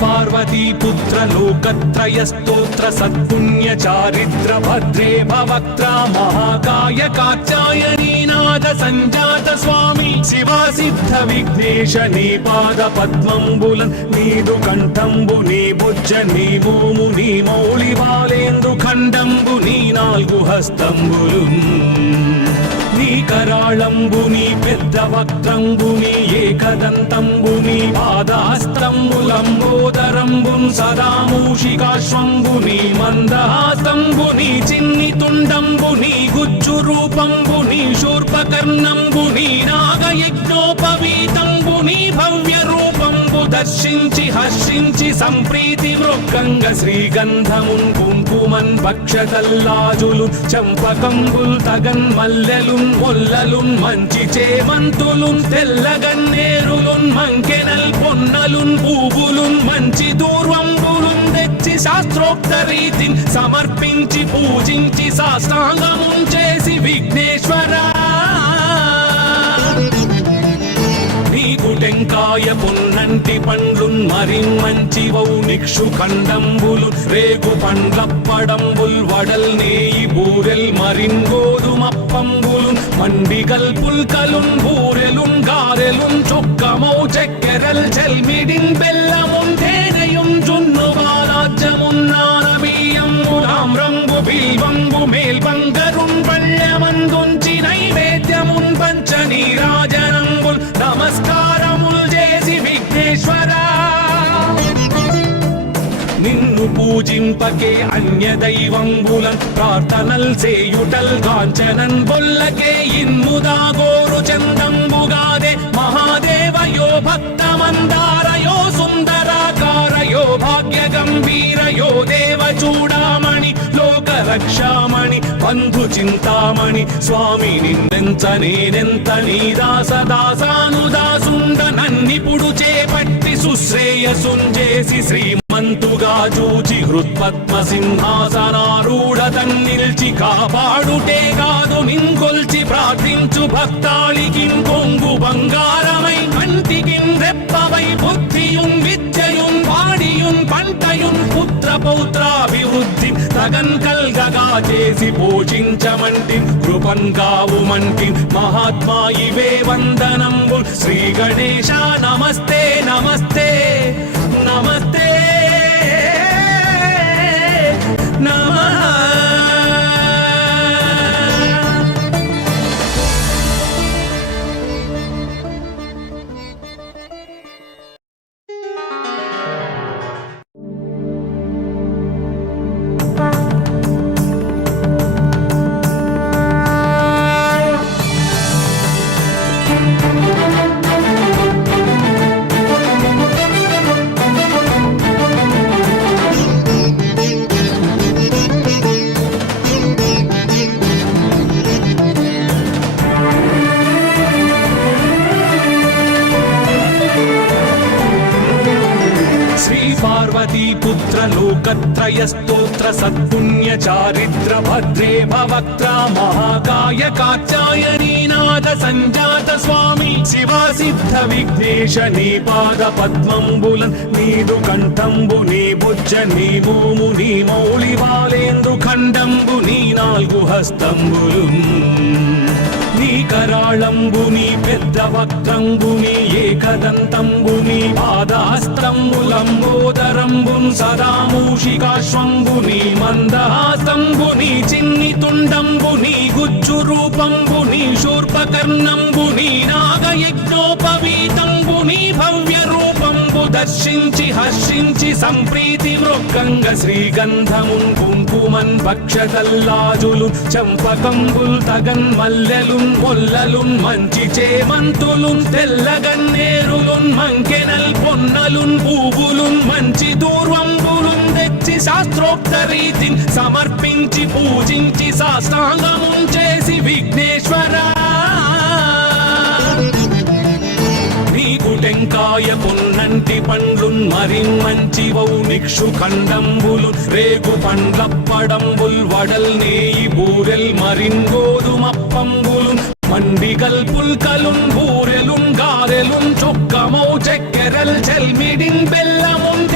पार्वती पुत्र लोकत्रय स्तोत्र सत्पुण्य चारित्र भद्रे भवक्त्रा महाकाय कात्यायनी नाद संजात स्वामी शिवा सिद्ध विघ्नेश नी पाद पद्मंबुलन नीदु कंठंबु नी बुज्ज नी मोमु नी मौళి బాలేంద్రు ఖండంబు నీ నాలుగు హస్తంబులున్ నీ కరాళంబుని పెద్ద వక్త్రంబుని ఏకదంతంబుని పాదహస్తంబులంబోదరంబున్ సదా మూషికాశ్వంబుని మందహాసంబుని చిన్ని తుండంబుని గుజ్జు రూపంబుని శూర్పకర్ణంబుని నాగయజ్ఞోపవీతంబుని భవ్య రూపంబు దర్శించి హర్షించి సంప్రీతి వృక్కంగ శ్రీగంధమున్ కుంకుమన్ భక్షతల్లాజులు చంపకంబుల్ తగన్ మల్లెలున్ మొల్లలున్ మంచి చేమంతులున్ తెల్లగన్నేరులున్ మంకెనల్ పొన్నలున్ పూవులున్ మంచి దూర్వంబులున్ తెచ్చి శాస్త్రోక్త రీతిని సమర్పించి పూజించి సాష్టాంగమున్ చేసి విఘ్నేశ్వరా టెంకాయ పొన్నంటి పండ్లున్ మరిమంచి వౌనిక్షు ఖండంబులు రేగు పండ్లప్పడంబుల్ వడల్ నేయి బూరెల్ మరిన్ గోధుమప్పంబులు మండిగల్ పుల్కలున్ బూరెలున్ గారెలున్ చొక్కమౌ చెక్కెరల్ చెల్మిడిన్ బెల్లమున్ తేనెయున్ జున్ను వారాజ్యమున్ నానబియ్యంబులాం రంగు బిల్వంబు మేల్బంగరున్ పళ్ళమందుంచి నైవేద్యమున్ పంచ నీరాజనంబుల్ నమస్కారముల్ చేసి విఘ్నేశ్వరా నిన్ను పూజింపకే అన్య దైవంబులన్ ప్రార్థనల్ చేయుటల్ కాంచనన్ బొల్లకే ఇన్ముదా గోరు చందంబుగాదే మహాదేవయో భక్తమందారయో సుందరాకారయో భాగ్య గంభీరయో దేవ చూడామణి లోక రక్షామణి బంధు చింతామణి స్వామి నిన్నెంత నేనెంత నీ దాసదాసానుదాసుండ నన్నిపుడు చేపట్టి సుశ్రేయసుంజేసి శ్రీమంతుగా చూచి హృత్పద్మ సింహాసనారూఢ తన్నిల్చి కాపాడుటే కాదు నింకొల్చి ప్రార్థించు భక్తాళికిన్ కొంగు బంగారమై కంటికిన్ రెప్పవై బుద్ధియున్ విద్యయున్ వాడియున్ పంటయున్ పుత్ర పౌత్రాభివృద్ధి తగన్ కల్గగా చేసి పోషించమంటి కృపన్ కావుమంటి మహాత్మా ఇవే వందనంబు శ్రీ గణేశ నమస్తే నమస్తే నమస్తే నమః पार्वती पुत्र लोकत्रय स्तोत्र सत्पुण्य चारित्र भद्रे भवक्त्रा महाकाय कात्यायनी नाद संजात स्वामी शिवा सिद्ध विघ्नेश नी पाद पद्मंबुलन नीदु कंठंबु नी बुज्ज नी मोमु नी मौళి బాలేంద్రు ఖండంబు నీ నాలుగు హస్తంబులున్ నీ కరాళంబుని పెద్ద వక్త్రంబుని ఏకదంతంబుని పాదహస్తంబులంబోదరంబున్ సదా మూషికాశ్వంబుని మందహాసంబుని చిన్ని తుండంబుని గుజ్జు రూపంబుని శూర్పకర్ణంబుని నాగయజ్ఞోపవీతంబుని భవ్య రూపంబు దర్శించి హర్షించి సంప్రీతి వృక్కంగ శ్రీగంధమున్ కుంకుమన్ భక్షతల్లాజులు చంపకంబుల్ తగన్ మల్లెలున్ మొల్లలున్ మంచి చేమంతులున్ తెల్లగన్నేరులున్ మంకెనల్ పొన్నలున్ పూవులున్ మంచి దూర్వంబులున్ తెచ్చి శాస్త్రోక్త రీతిని సమర్పించి పూజించి సాష్టాంగమున్ చేసి విఘ్నేశ్వరా టెంకాయ పొన్నంటి పండ్లున్ మరిమంచి వౌనిక్షు ఖండంబులు రేగు పండ్లప్పడంబుల్ వడల్ నేయి బూరెల్ మరిన్ గోధుమప్పంబులు మండిగల్ పుల్కలున్ బూరెలున్ గారెలున్ చొక్కమౌ చెక్కెరల్ చెల్మిడిన్ బెల్లమున్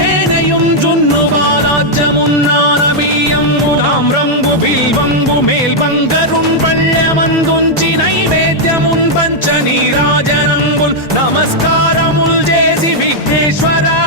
బాలాజ్యమున్నానబియ్యంబు తామ్రంబు బిల్వంబు మేల్బంగరున్ పళ్ళమందుంచి నైవేద్యమున్ పంచ నీరాజనంబుల్ నమస్కారముల్ చేసి విఘ్నేశ్వరా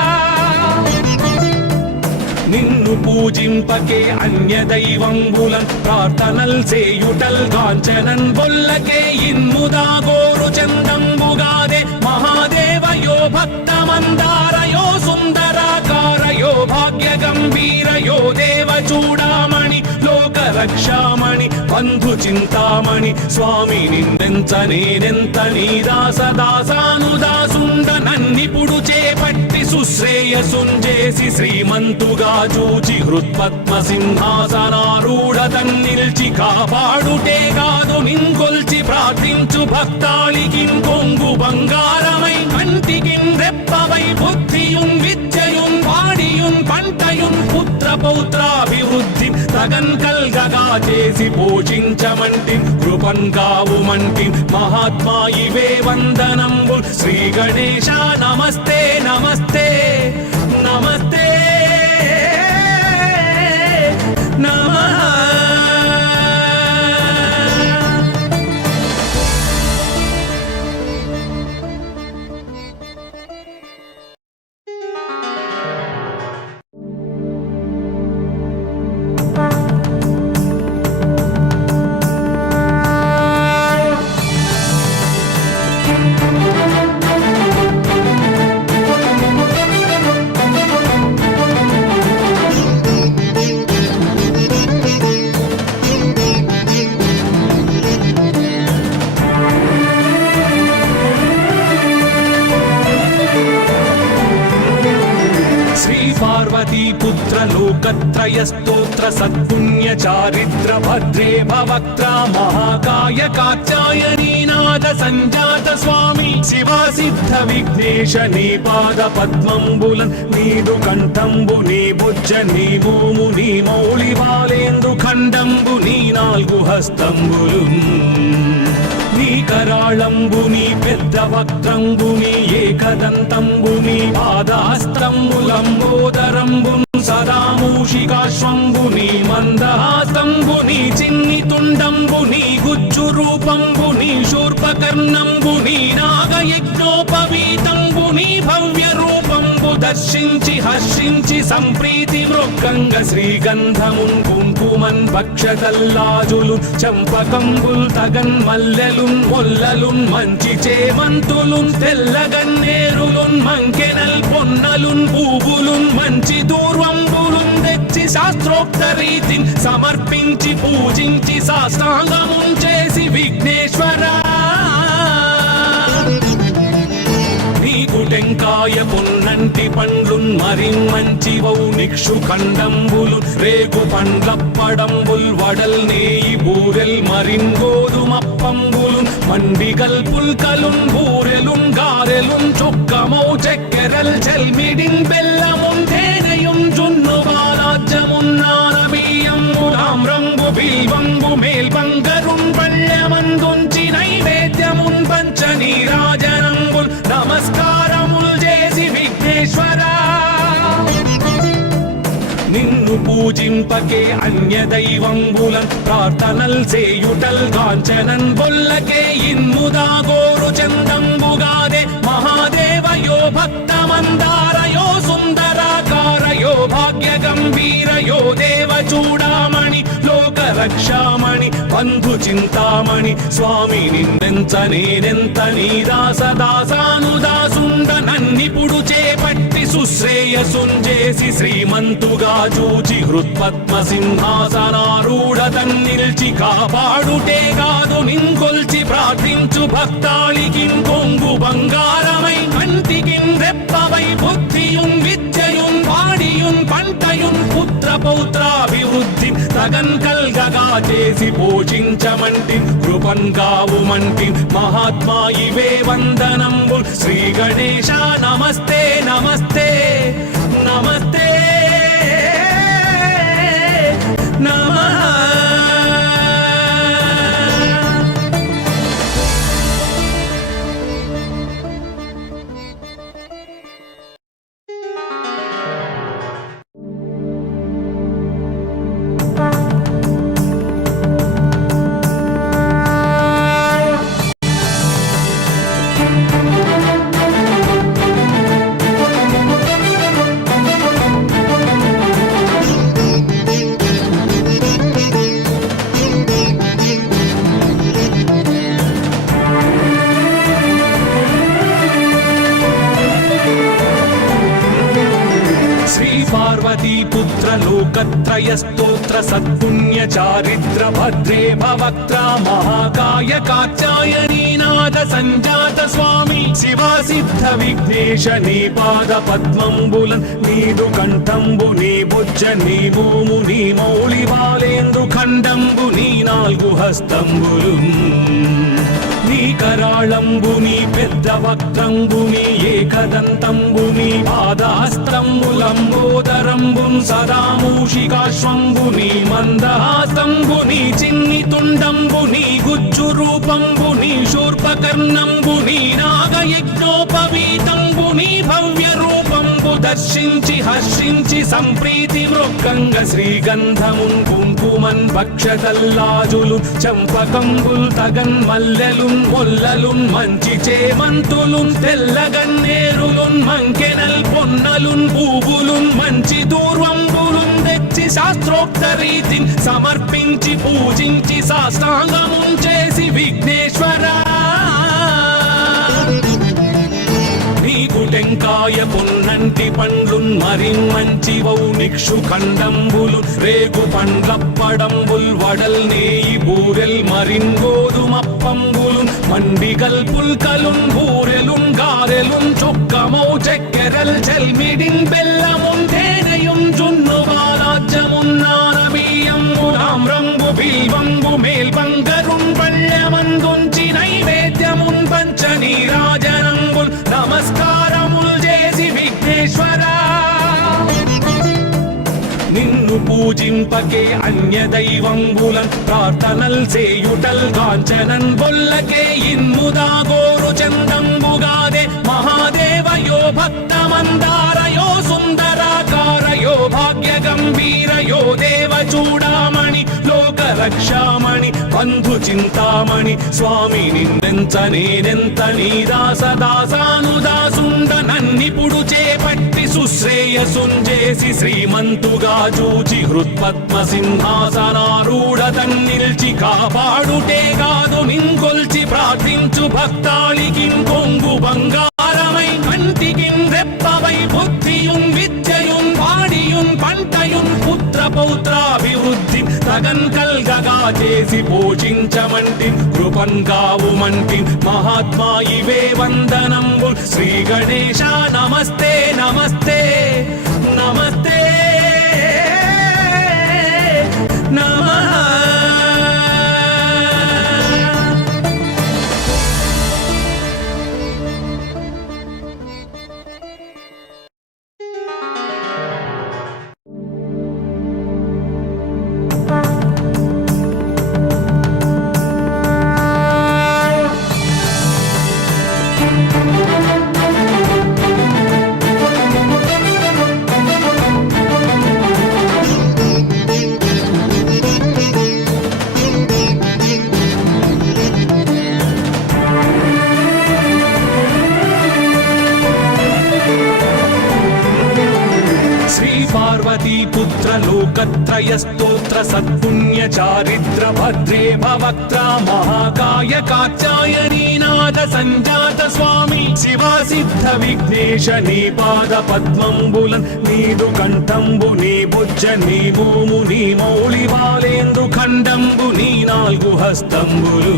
నిన్ను పూజింపకే అన్య దైవంబులన్ ప్రార్థనల్ చేయుటల్ కాంచనన్ బొల్లకే ఇన్ముదా గోరు చందంబుగాదే మహాదేవయో భక్తమందారయో సుందరాకారయో భాగ్య గంభీరయో దేవ చూడామణి లోక రక్షామణి బంధు చింతామణి స్వామి నిన్నెంత నేనెంత నీ దాసదాసానుదాసుండ నన్నిపుడు చేపట్టి సుశ్రేయసుంజేసి శ్రీమంతుగా చూచి హృత్పద్మ సింహాసనారూఢ తన్నిల్చి కాపాడుటే కాదు నింకొల్చి ప్రార్థించు భక్తాళికిన్ కొంగు బంగారమై కంటికిన్ రెప్పవై బుద్ధియున్ విద్యయున్ వాడియున్ పంటయున్ పుత్ర పౌత్రాభివృద్ధి తగన్ కల్గగా చేసి పోషించమంటి కృపన్ కావుమంటి మహాత్మా ఇవే వందనంబు శ్రీ గణేశ నమస్తే నమస్తే నమస్తే నమః पुत्र लोकत्रय स्तोत्र सत्पुण्य चारित्र भद्रे भवक्त्रा महाकाय कात्यायनीनाथ संजात स्वामी शिवा सिद्ध विघ्नेश नी पाद पद्मंबुलन नीदु कंठंबु नी भुज नी भूमु नी मौళి బాలేందు ఖండంబు నీ నాలుగు హస్తంబులున్ నీ కరాళంబు నీ పెద్ద వక్త్రంబు నీ ఏకదంతంబు నీ పాదహస్తంబులంబోదరంబు సదా మూషికాశ్వంబు నీ మందహాస్తంబు నీ చిన్ని తుండంబు నీ గుజ్జు రూపంబు నీ శూర్పకర్ణంబు నీ నాగయజ్ఞోపవీతంబు నీ భవ్య రూపంబు దర్శించి హర్షించి సంప్రీతి మృక్కంగ శ్రీగంధమున్ కుంకుమన్ భక్షతల్లాజులు చంపకంబుల్ తగన్ మల్లెలున్ మొల్లలున్ మంచి చేమంతులున్ తెల్లగన్నేరులున్ మంకెనల్ పొన్నలున్ పూవులున్ మంచి దూర్వంబులున్ తెచ్చి శాస్త్రోక్త రీతిని సమర్పించి పూజించి సాష్టాంగమున్ చేసి విఘ్నేశ్వరా టెంకాయ పొన్నంటి పండ్లున్ మరిమంచివౌ నిక్షు ఖండంబులు రేగు పండ్లప్పడంబుల్ వడల్ నేయి బూరెల్ మరిన్ గోధుమప్పంబులు మండిగల్ పుల్కలున్ బూరెలున్ గారెలున్ చొక్కమౌ చక్కెరల్ చెల్మిడిన్ బెల్లమున్ తేనెయున్ జున్ను బాలాజ్యమున్నానబియ్యంబు తామ్రంబు బిల్వంబు మేల్బంగరున్ పళ్ళమందుంచి నైవేద్యమున్ పంచ నీరాజనంబుల్ నమస్కారముల్ చేసి విఘ్నేశ్వరా నిన్ను పూజింపకే అన్య దైవంబులన్ ప్రార్థనల్ చేయుటల్ కాంచనన్ బొల్లకే ఇన్ముదా గోరు చందంబుగాదే మహాదేవయో భక్తమందారయో సుందరాకారయో భాగ్య గంభీరయో దేవ చూడామణి లోక రక్షామణి బంధు చింతామణి స్వామి నిన్నెంత నేనెంత నీ దాసదాసానుదాసుండ నన్నిపుడు చేపట్టి సుశ్రేయసుంజేసి శ్రీమంతుగా చూచి హృత్పద్మ సింహాసనారూఢ తన్నిల్చి కాపాడుటే కాదు నింకొల్చి ప్రార్థించు భక్తాళికిన్ కొంగు బంగారమై కంటికిన్ రెప్పవై బుద్ధియున్ విద్యయున్ వాడియున్ పంటయున్ పుత్ర పౌత్రాభివృద్ధి తగన్ కల్గగా చేసి పోషించమంటి కృపన్ కావుమంటి మహాత్మా ఇవే వందనంబు శ్రీ గణేశ నమస్తే నమస్తే నమస్తే నమః श्रीपार्वतीपुत्र लोकत्रयस्तोत्र सत्पुण्य चारित्र भद्रे भवक्त्रा महाकाय कात्यायनीनाथ संजात स्वामी शिवा सिद्ध विघ्नेश नी पाद पद्मंबुलन् नीदु कंठंबु नी बुज्ज नी भूमु नी मौళి బాలేందు ఖండంబు నీ నాలుగు హస్తంబులు నీ కరాళంబు నీ పెద్ద వక్త్రంబు నీ ఏకదంతంబు నీ పాదాస్తంబులంబోదరంబుం సదా మూషికాశ్వంబు నీ మందహాస్తంబు నీ చిన్ని తుండంబు నీ గుజ్జు రూపంబు నీ శూర్పకర్ణంబు నీ నాగయజ్ఞోపవీతంబు నీ భవ్య రూపంబు దర్శించి హర్షించి సంప్రీతి వృక్కంగ శ్రీగంధమున్ కుంకుమన్ భక్షతల్లాజులు చంపకంబుల్ తగన్ మల్లెలున్ మొల్లలున్ మంచి చేమంతులున్ తెల్లగన్నేరులున్ మంకెనల్ పొన్నలున్ పూవులున్ మంచి దూర్వంబులున్ తెచ్చి శాస్త్రోక్త రీతిని సమర్పించి పూజించి సాష్టాంగమున్ చేసి విఘ్నేశ్వరా టెంకాయ పొన్నంటి పండ్లున్ మరిన్మంచివౌ నిక్షు ఖండంబులు రేగు పండ్లప్పడంబుల్ వడల్ నేయి బూరెల్ మరిన్ గోధుమప్పంబులు మండిగల్ పుల్కలున్ బూరెలున్ గారెలున్ చొక్కమౌ చెక్కెరల్ చెల్మిడిన్ బెల్లమున్ తేనెయున్ జున్ను బాలాజ్యమున్ నానబియ్యంబులాం రంగు బిల్వంబు మేల్బంగరున్ పళ్ళమందుంచి నైవేద్యమున్ పంచ నీరాజనంబుల్ నమస్కారముల్ చేసి విఘ్నేశ్వరా నిన్ను పూజింపకే అన్య దైవంబులన్ ప్రార్థనల్ చేయుటల్ కాంచనన్ బొల్లకే ఇన్ముదా గోరు చందంబుగాదే మహాదేవయో భక్తమందారయో సుందరాకారయో భాగ్య గంభీరయో దేవ చూడామణి లోక రక్షామణి బంధు చింతామణి స్వామి నిన్నెంత నేనెంత నీ దాసదాసానుదాసుండ నన్నిపుడు చేపట్టి సుశ్రేయసుంజేసి శ్రీమంతుగా చూచి హృత్పద్మ సింహాసనారూఢ తన్నిల్చి కాపాడుటే కాదు నింకొల్చి ప్రార్థించు భక్తాళికిన్ కొంగు బంగారమై కంటికిన్ రెప్పవై బుద్ధియున్ విద్యయున్ వాడియున్ పంటయున్ పుత్ర పౌత్రాభివృద్ధి తగన్ కల్గగా చేసి పోషించమంటి కృపన్ కావుమంటి మహాత్మా ఇవే వందనంబు శ్రీ గణేశ నమస్తే నమస్తే నమస్తే నమః पार्वतीपुत्र लोकत्रयस्तोत्र सत्पुण्य चारित्र भद्रे भवक्त्रा महाकाय कात्यायनीनाथ संजात स्वामी शिवा सिद्ध विघ्नेश नी पाद पद्मंबुलन् नीदु कंठंबु नी बुज्ज नी भूमु नी मौళి బాలేందు ఖండంబు నీ నాలుగు హస్తంబులు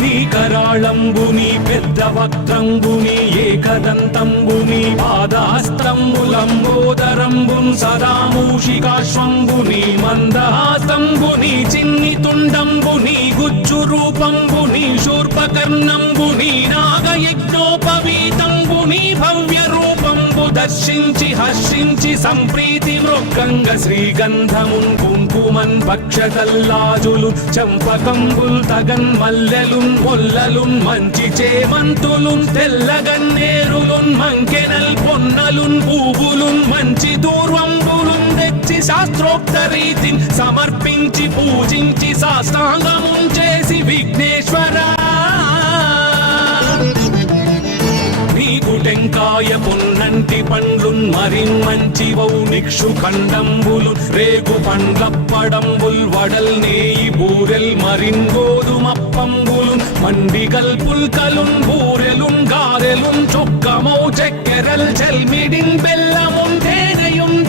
నీ కరాళంబు నీ పెద్ద వక్త్రంబు నీ ఏకదంతంబు నీ పాదాస్తంబులంబోదరంబుం సదా మూషికాశ్వంబు నీ మందహాస్తంబు నీ చిన్ని తుండంబు నీ గుజ్జు రూపంబు నీ శూర్పకర్ణంబు నీ నాగయజ్ఞోపవీతంబు నీ భవ్య రూపంబు దర్శించి హర్షించి సంప్రీతి వృక్కంగ శ్రీగంధమున్ కుంకుమన్ భక్షతల్లాజులు చంపకంబుల్ తగన్ మల్లెలున్ మొల్లలున్ మంచి చేమంతులున్ తెల్లగన్నేరులున్ మంకెనల్ పొన్నలున్ పూవులున్ మంచి దూర్వంబులున్ తెచ్చి శాస్త్రోక్త రీతిని సమర్పించి పూజించి సాష్టాంగమున్ చేసి విఘ్నేశ్వరా టెంకాయ పొన్నంటి పండ్లున్ మరిన్మంచివౌ నిక్షు ఖండంబులు రేగు పండ్లప్పడంబుల్ వడల్ నేయి బూరెల్ మరిన్ గోధుమప్పంబులు మండిగల్ పుల్కలున్ బూరెలున్ గారెలున్ చొక్కమౌ చెక్కెరల్ చెల్మిడిన్ బెల్లమున్ తేనెయున్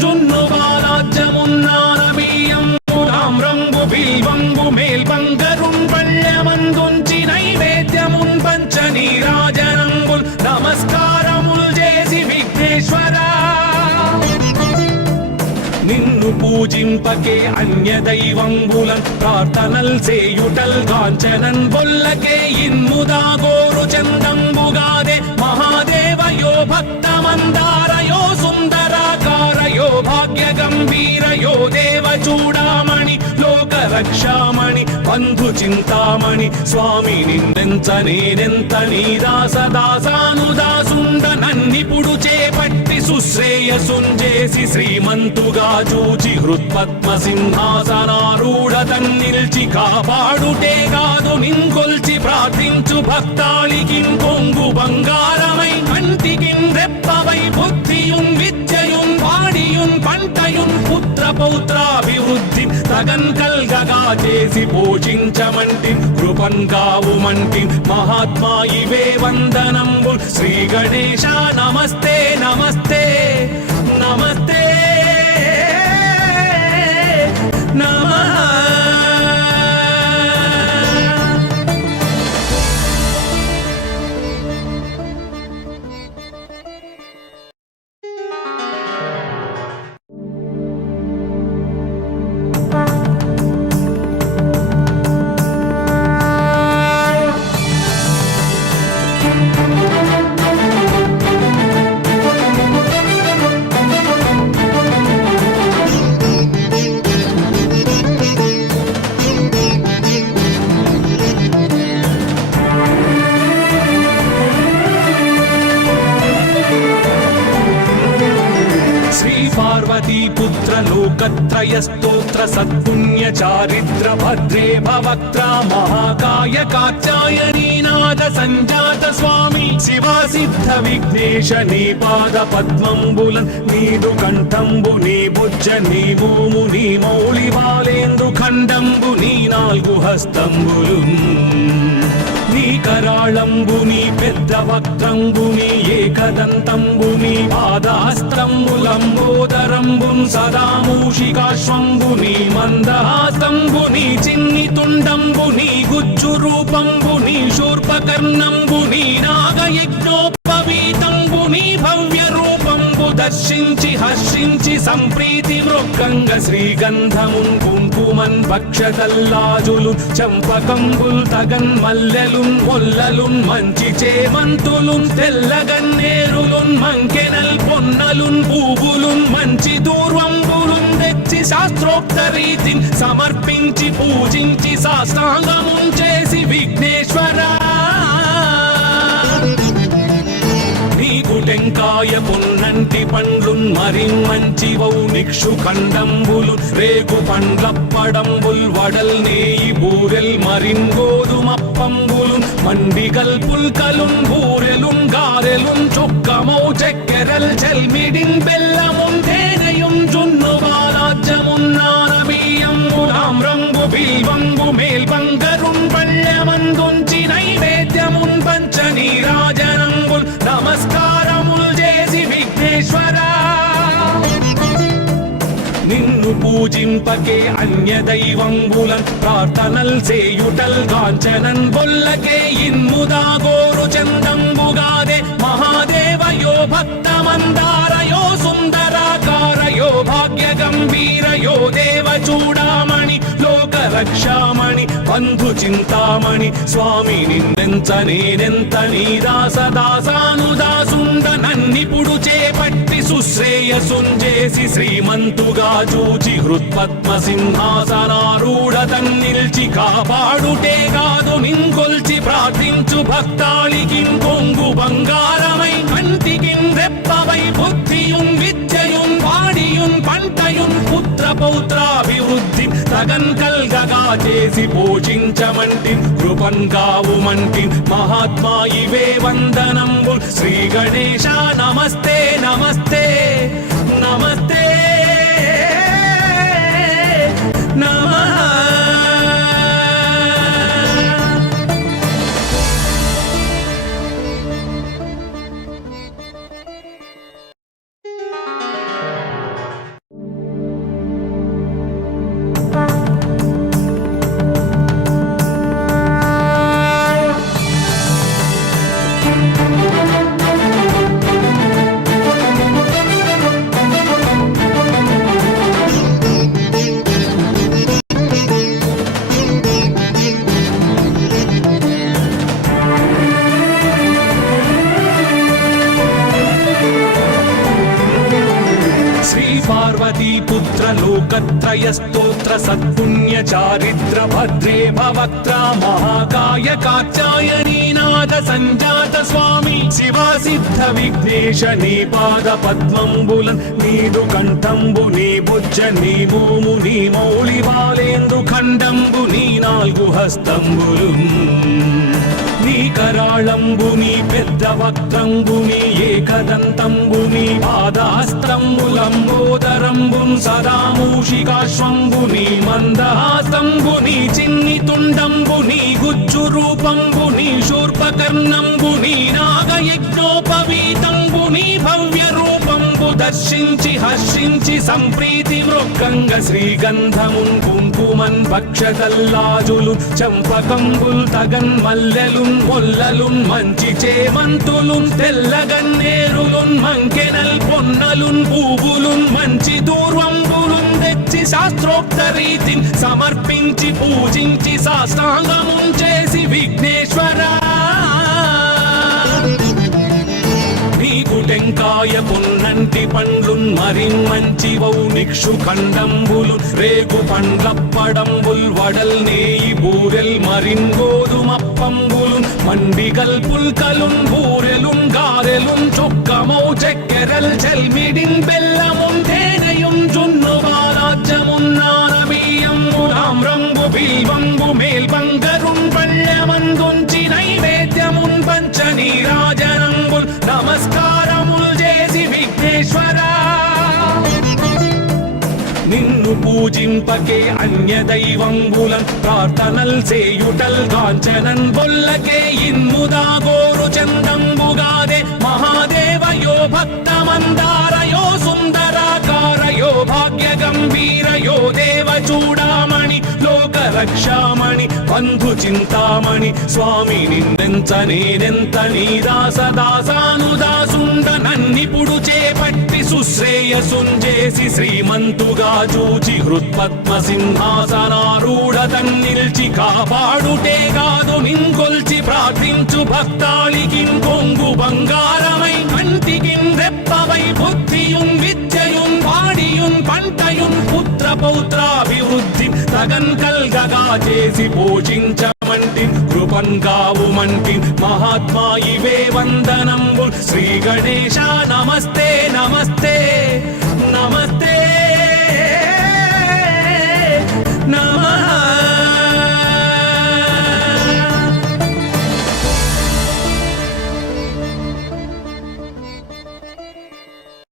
పూజింపకే అన్య దైవంబులన్ ప్రార్థనల్ సేయుటల్ కాంచనన్ బొల్లకే ఇన్ముదా గోరు చందంబుగాదే మహాదేవయో భక్తమందారయో సుందరాకారయో భాగ్య గంభీరయో దేవ చూడామణి లోక రక్షామణి బంధు చింతామణి స్వామి నిన్నెంత నేనెంత నీ దాసదాసానుదాసుండ నన్నిపుడు చేపట్టి సుశ్రేయసుంజేసి శ్రీమంతుగా చూచి హృత్పద్మ సింహాసనారూఢ తన్నిల్చి కాపాడుటే కాదు నింకొల్చి ప్రార్థించు భక్తాళికిన్ కొంగు బంగారమై కంటికిన్ రెప్పవై బుద్ధియున్ విద్యయున్ వాడియున్ పంటయున్ పుత్ర పౌత్రాభివృద్ధి తగన్ కల్గగా చేసి పోషించమంటి కృపన్ కావుమంటి మహాత్మా ఇవే వందనంబు శ్రీ గణేశ నమస్తే నమస్తే నమస్తే నమః. पुत्र लोकत्रय स्तोत्र सत्पुण्य चारिद्र भद्रे भवक्त्रा महाकाय कात्यायनीनाद संजात स्वामी शिवा सिद्ध विघ्नेश नी पाद पद्मंबुलन् नीदु कंठंबु नी बुज्ज नी भूमु नी मौळि बालेन्दु खंडंबु नी नाल्गु हस्तंबुलुन् నీ కరాళంబుని పెద్ద వక్త్రంబుని ఏకదంతంబుని పాదాస్తంబులంబోదరంబున్ సదామూషికాశ్వంబుని మందహాస్తంబుని చిన్ని తుండంబుని గుజ్జు రూపంబుని శూర్పకర్ణంబుని నాగయజ్ఞోపవీతంబుని భవ్య రూపంబు దర్శించి హర్షించి సంప్రీతి మృక్కంగ శ్రీగంధమున్ కుంకుమన్ భక్షతల్లాజులు చంపకంబుల్ తగన్ మల్లెలున్ మొల్లలున్ మంచి చేమంతులున్ తెల్లగన్నేరులున్ మంకెనల్ పొన్నలున్ పూవులున్ మంచి దూర్వంబులున్ తెచ్చి శాస్త్రోక్త రీతిని సమర్పించి పూజించి సాష్టాంగమున్ చేసి విఘ్నేశ్వరా టెంకాయ పొన్నంటి పండ్లున్ మరిన్మంచివౌ నిక్షు ఖండంబులు రేగు పండ్లప్పడంబుల్ వడల్ నేయి బూరెల్ మరిన్ గోధుమప్పంబులున్ మండిగల్ పుల్కలున్ బూరెలున్ గారెలున్ చొక్కమౌ చెక్కెరల్ చెల్మిడిన్ బెల్లమున్ తేనెయున్ జున్ను బాలాజ్యమున్ నానబియ్యంబులాం రంగు బిల్వంబు మేల్బంగరున్ పళ్ళెమందుంచి నైవేద్యమున్ పంచనీరాజనంబుల్ నమస్కారముల్ చేసి విఘ్నేశ్వరా నిన్ను పూజింపకే అన్య దైవంబులన్ ప్రార్థనల్ సేయుటల్ కాంచనన్ బొల్లకే ఇన్ముదా గోరు చందంబుగాదే మహాదేవయో భక్తమందారయో సుందరాకారయో భాగ్య గంభీరయో దేవ చూడామణి లోక రక్షామణి బంధు చింతామణి స్వామి నిన్నెంత నేనెంత నీ దాసదాసానుదాసుండ నన్నిపుడు చేపట్టి సుశ్రేయసుంజేసి శ్రీమంతుగా చూచి హృత్పద్మ సింహాసనారూఢ తన్నిల్చి కాపాడుటే కాదు నింకొల్చి ప్రార్థించు భక్తాళికిన్ కొంగు బంగారమై కంటికిన్ రెప్పవై బుద్ధియున్ విద్యయున్ వాడియున్ పంటయున్ పుత్ర పౌత్రాభివృద్ధి తగన్ కల్గగా చేసి పోషించమంటి కృపన్ కావుమంటి మహాత్మా ఇవే వందనంబు శ్రీ గణేశ నమస్తే నమస్తే నమస్తే నమః. పార్వతీ పుత్ర లోకత్రయ స్తోత్ర సత్పుణ్య చారిత్ర భద్రే భవక్త్ర మహాకాయ కాత్యాయనీనాథ సంజాత స్వామి శివా సిద్ధ విఘ్నేశ నీ పాద పద్మంబులన్ నీదు కంఠంబు నీ బుజ్జ నీ భూము నీ మౌళి బాలేందు ఖండంబు నీ నాలుగు హస్తంబులు నీ కరాళంబు నీ పెద్ద వక్త్రంబు నీ ఏకదంతంబు నీ పాదాస్త్రంబులంబోదరంబున్ సదా మూషికాశ్వంబు నీ మందహాసంబు నీ చిన్ని తుండంబు నీ గుజ్జు రూపంబు నీ శూర్పకర్ణంబు నీ నాగయజ్ఞోపవీతంబు నీ భవ్య రూపంబు దర్శించి హర్షించి సంప్రీతి మృక్కంగ శ్రీగంధమున్ కుంకుమన్ భక్షతల్లాజులు చంపకంబుల్ తగన్ మల్లెలున్ మొల్లలున్ మంచి చేమంతులున్ తెల్లగన్నేరులున్ మంకెనల్ పొన్నలున్ పూవులున్ మంచి దూర్వంబులున్ తెచ్చి శాస్త్రోక్త రీతిని సమర్పించి పూజించి సాష్టాంగమున్ చేసి విఘ్నేశ్వరా నీకు టెంకాయ పొన్నంటి పండ్లున్ మరిన్మంచి వౌ నిక్షు ఖండంబులు రేగు పండ్లప్పడంబుల్ వడల్ నేయి బూరెల్ మరిన్ గోధుమప్పంబులు మండిగల్ పుల్కలున్ బూరెలున్ గారెలున్ చొక్కమౌ చెక్కెరల్ చెల్మిడిన్ బెల్లమున్ తేనెయున్ జున్ను బాలాజ్యమున్ నానమీయంబులాం రంగు బిల్వంబు మేల్బంగరున్ పళ్ళమందుంచి నైవేద్యమున్ పంచ నీరాజనంబుల్ నమస్కారముల్ చేసి విఘ్నేశ్వరా నిన్ను పూజింపకే అన్య దైవంబులన్ ప్రార్థనల్ చేయుటల్ కాంచనన్ బొల్లకే ఇన్ముదా గోరు చందంబుగాదే మహాదేవయో భక్తమందారయో సుందరాకారయో భాగ్య గంభీరయో దేవ చూడామణి లోక రక్షామణి బంధు చింతామణి స్వామి నిన్నెంత నేనెంత నీ దాసదాసానుదాసుండ నన్నిపుడు చేపట్టి సుశ్రేయసుంజేసి శ్రీమంతుగా చూచి హృత్పద్మ సింహాసనారూఢ తన్నిల్చి కాపాడుటే కాదు నింకొల్చి ప్రార్థించు భక్తాళికి కొంగు బంగారమై కంటికి రెప్పవై బుద్ధియున్ విద్యయున్ వాడియున్ పంటయున్ పుత్ర పౌత్రాభివృద్ధి తగన్ కల్గగా చేసి పోషించమంటి కృపన్ కావుమంటి మహాత్మా ఇవే వందనంబుల్ శ్రీ గణేశ నమస్తే